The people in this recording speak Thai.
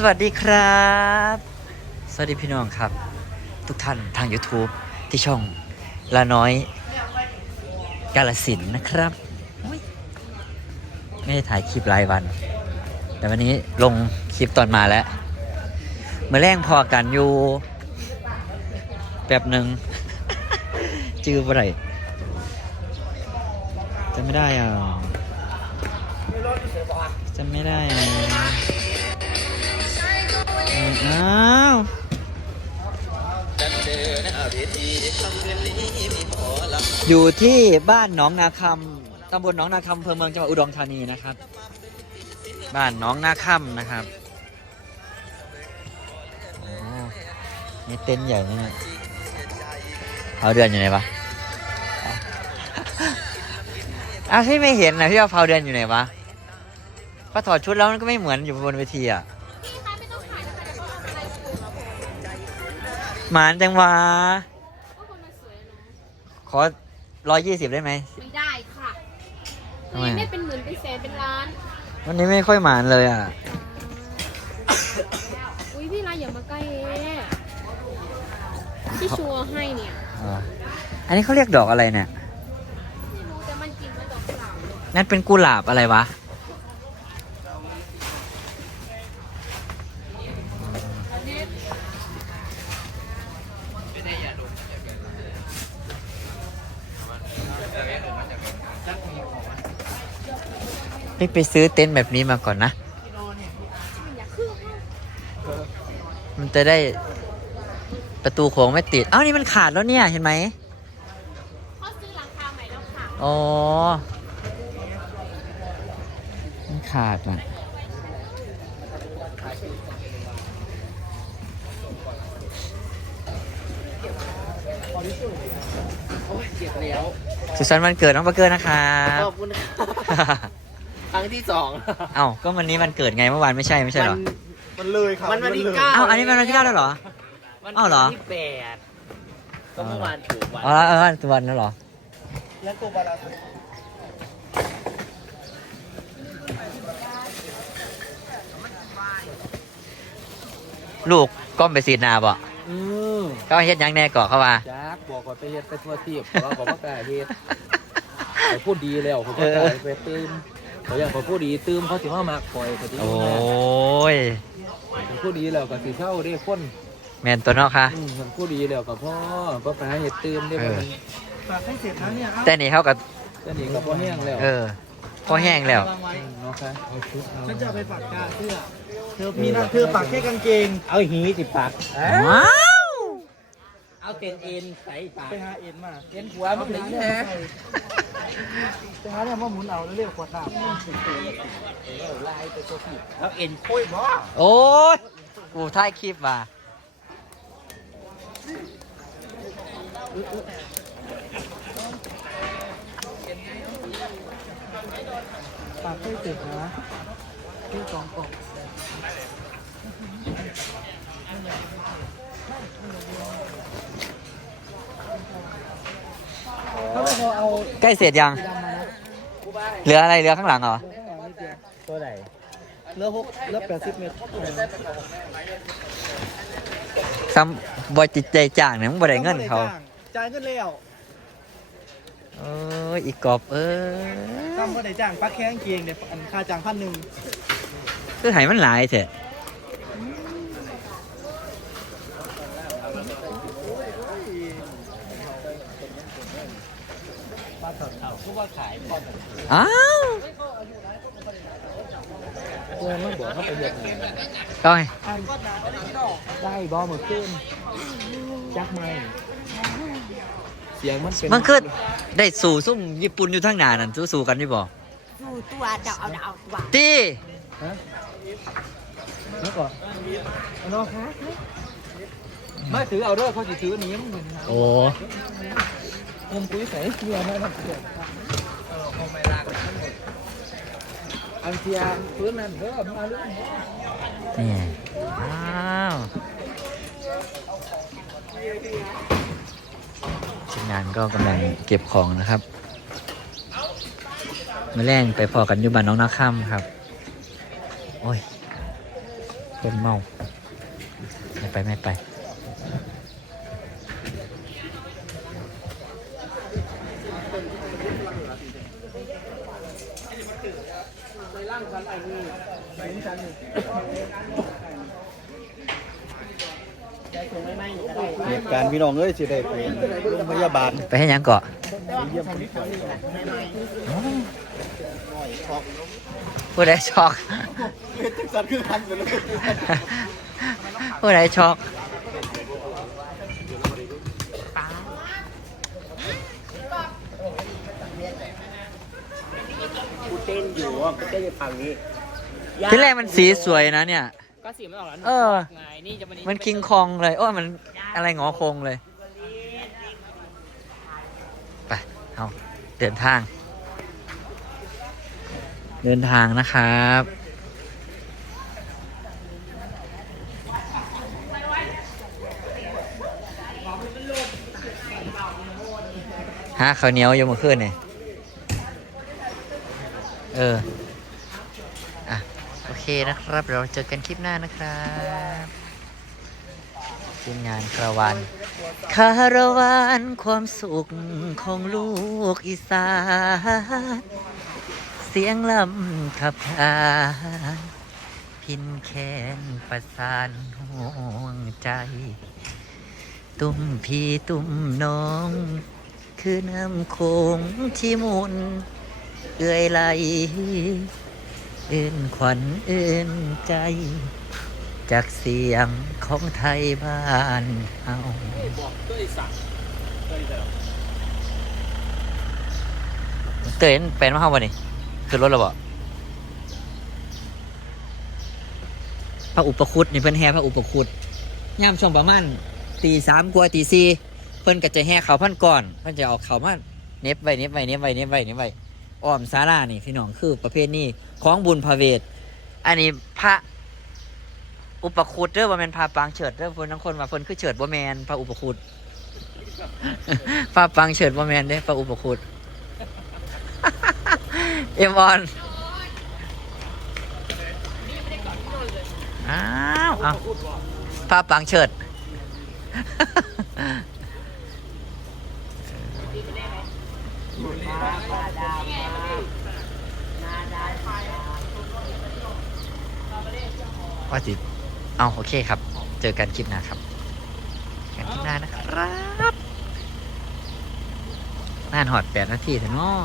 สวัสดีครับ สวัสดีพี่น้องครับ ทุกท่านทาง YouTube ที่ช่องละน้อยกาลสินนะครับ ไม่ได้ถ่ายคลิปรายวัน แต่วันนี้ลงคลิปตอนมาแล้วเมื่อแรงพอกันอยู่แบบหนึ่งจื้อบ่ไรจะไม่ได้อะจะไม่ได้อะ อยู่ที่บ้านหนองนาคำตำบลหนองนาคำอำเภอเมืองจังหวัดอุดรธานีนะครับ บ้านหนองนาคำนะครับโอ้นี่เต็นท์ใหญ่นะเนี่ยเอาเดือนอยู่ไหนวะอ้าวพี่ไม่เห็นนะพี่ว่าเผาเดือนอยู่ไหนวะพอถอดชุดแล้วมันก็ไม่เหมือนอยู่บนเวทีอะ หมานจังวะขอร้อยยี่สิบได้ไหม ไม่ได้ค่ะทำไม ไม่เป็นหมื่นเป็นแสนเป็นล้านวันนี้ไม่ค่อยหมานเลยอะ อุ้ยพี่ลายอย่ามาใกล้เอ๊ะที่ชัวร์ให้เนี่ยอ่าอันนี้เขาเรียกดอกอะไรเนี่ย ไม่รู้แต่มันจริงไหมดอกกุหลาบเนี่ยนั่นเป็นกุหลาบอะไรวะ ไปไปซื้อเต็นท์แบบนี้มาก่อนนะอยากขึ้นเข้ามันจะได้ประตูโค้งไม่ติด เอ้านี่มันขาดแล้วเนี่ย เห็นไหมเขาซื้อหลังคาใหม่แล้วค่ะ อ๋อ มันขาดอะโอ้ยเจ็บแล้วสุขสันต์วันเกิดน้องปะเกอร์นะครับขอบคุณครับค รั้งที่สองเอ้าก็วันนี้วันเกิดไงเมื่อวานไม่ใช่ไม่ใช่เหรอ มันเลยครับมันวันที่เลยเก้าเอ้าอันนี้มันวันที่เก้าแล้วเหรอมันอ้าวเหรอวันที่แปดก็เมื่อวานถูกวันอ๋อเออตัววันแล้วเหรอ แล้วตัวบาราสุลูกก้มไปสีดหนาบ่อืมเขาเฮ็ดหยังแน่ก่อเข้ามาจักบอกก่อนไปเฮ็ดไปทั่วทีบเราบอกว่ากล้าเฮ็ดไปพูดดีแล้วผมก็เออกล้าไปตื้ม เขาอยากไปพูดดีตื้มเขาสิว่ามาคอยเขาสิโอ้ว่ายไปพูดดีแล้วก็สิเช่าได้คนแมนตัวเนอกค่ะ อืมมันพูดดีแล้วก็พ่อพ่อไปหาเฮ็ดตื้มได้บ่มันฝากให้เสร็จนะเนี่ยเอาแต่นี่เขากับก็นี่ก็พ่อแห้งแล้วเออพอแห้งแล้ว วางไว้อืมเนาะค่ะเอาชุดเอาฉันจะเอาไปปักกาเสื้อเธอมีหน้าเธอปักแค่กางเกง เอาหีสิปักว้าวเอาเต็นเอ็นใส่ปากไปหาเอ็นมาเอ็นหัวมันถึงนะ แต่ว่าเนี่ยมาหมุนเอาแล้วเรียกขวดน้ำลายไปโซฟีแล้วเอ็นโอ้ยบ่โอ้ยกูถ่ายคลิปมาปากไม่ติดนะที่สองกล่เขาไม่พอเอา ใกล้เสร็จยังดำมานะเหลืออะไรเหลือข้างหลังเหรอเหลือข้างหลังนิดเดียวตัวไหนเหลือหกเหลือแปดสิบเมตรซ้ำบอยจิตใจจ้างเนี่ยมึงบ่ได้เงินเขา จ่ายเงินแล้วเอ้ยอีกกอบเอ้ยตั้มก็ได้จ้างปักแค่กางเกงเดี๋ยวอันค่าจ้างพันหนึ่งคือให้มันหลายเถอะ ว่าขายพอดอ้าวเพื่อนมันบอกเขาไปเฮ็ดไงก้อยอันก็นาได้ที่ดอกได้บอมือขึ้นจักไม่เสียงมันเป็นมันคือได้สู่ซุ่มญี่ปุ่นอยู่ทั้งหนานั่นสู้สู้กันนี่บ่ดูตัวจะเอาเอาตัวตีฮะแล้วก็เอาเนาะมาถือเอาเด้อเขาสิถือหนี้มันโอ้เงินปุ้ยใส่เสื้อแม่น้ำเสื้ อันเสียพื้นนั่นเด้อมาเรื่องนี่อ้าวทีมงานก็กำลังเก็บของนะครับมาแล่งไปพอกันอยู่บ้านน้องนาค่ำครับ โอ้ยคนเมา ไม่ไปไม่ไป เหตุการณ์พี่น้องเอ้ยสิได้ไปโรงพยาบาลไปให้หยังเกาะเยี่ยมคนป่วยผู้ใดช็อกสัตว์คือพันไปเลยผู้ใดช็อกกูเต้นอยู่อะกูเต้นอยู่ฝั่งนี้ ที่แรกมันสีสวยนะเนี่ย ก็สีมันออกแล้วเออไงนี่จะวันนี้มันคิงคองเลย โอ้ยมันอะไรงอคงเลย ไป เอา เดินทาง เดินทางนะครับ ฮะข้าวเหนียวอยังมาขึ้นเนี่ยเอออะโอเค นะครับเราเจอกันคลิปหน้านะครับทีมงานคาราวานคาราวานความสุขของลูกอีสานเสียงลำขับขานพินแขนประสานห่วงใจ ตุ้มพี่ตุ้มน้อง คือน้ำโขงที่มุนเอื่อยไหล เอื่นขวัญเอื่นใจ จากเสียงของไทยบ้านเฮาบอกด้วยสักด้วยเดิมเตือนเป็นมาเฮาวันนี้คือรถเราบ่พระอุปคุตนี่เพิ่นแห่พระอุปคุตย่ามช่วงประมาณตีสามกว่าตีสี่เพิ่นก็จะแห่เขาพันก่อน เพิ่นจะเอาเขามาเน็บไว้เน็บไว้เน็บไว้เน็บไว้เน็บไว้อ้อมศาลานี่พี่น้องคือประเภทนี้ ของบุญพระเวท อันนี้พระอุปคุตเด้อว่าแมนพระปางเฉิดเด้อเพิ่นทั้งคนว่าเพิ่นคือเฉิดบ่แมนพระอุปคุตพระปางเฉิดบ่แมนเด้พระอุปคุตเอ็มออนอ้าวเอาพระปางเฉิด ว่าจิเอาโอเคครับ เจอกันคลิปหน้าครับกันคลิปหน้านะครับน่านหอดแปดนาทีถึงเนาะ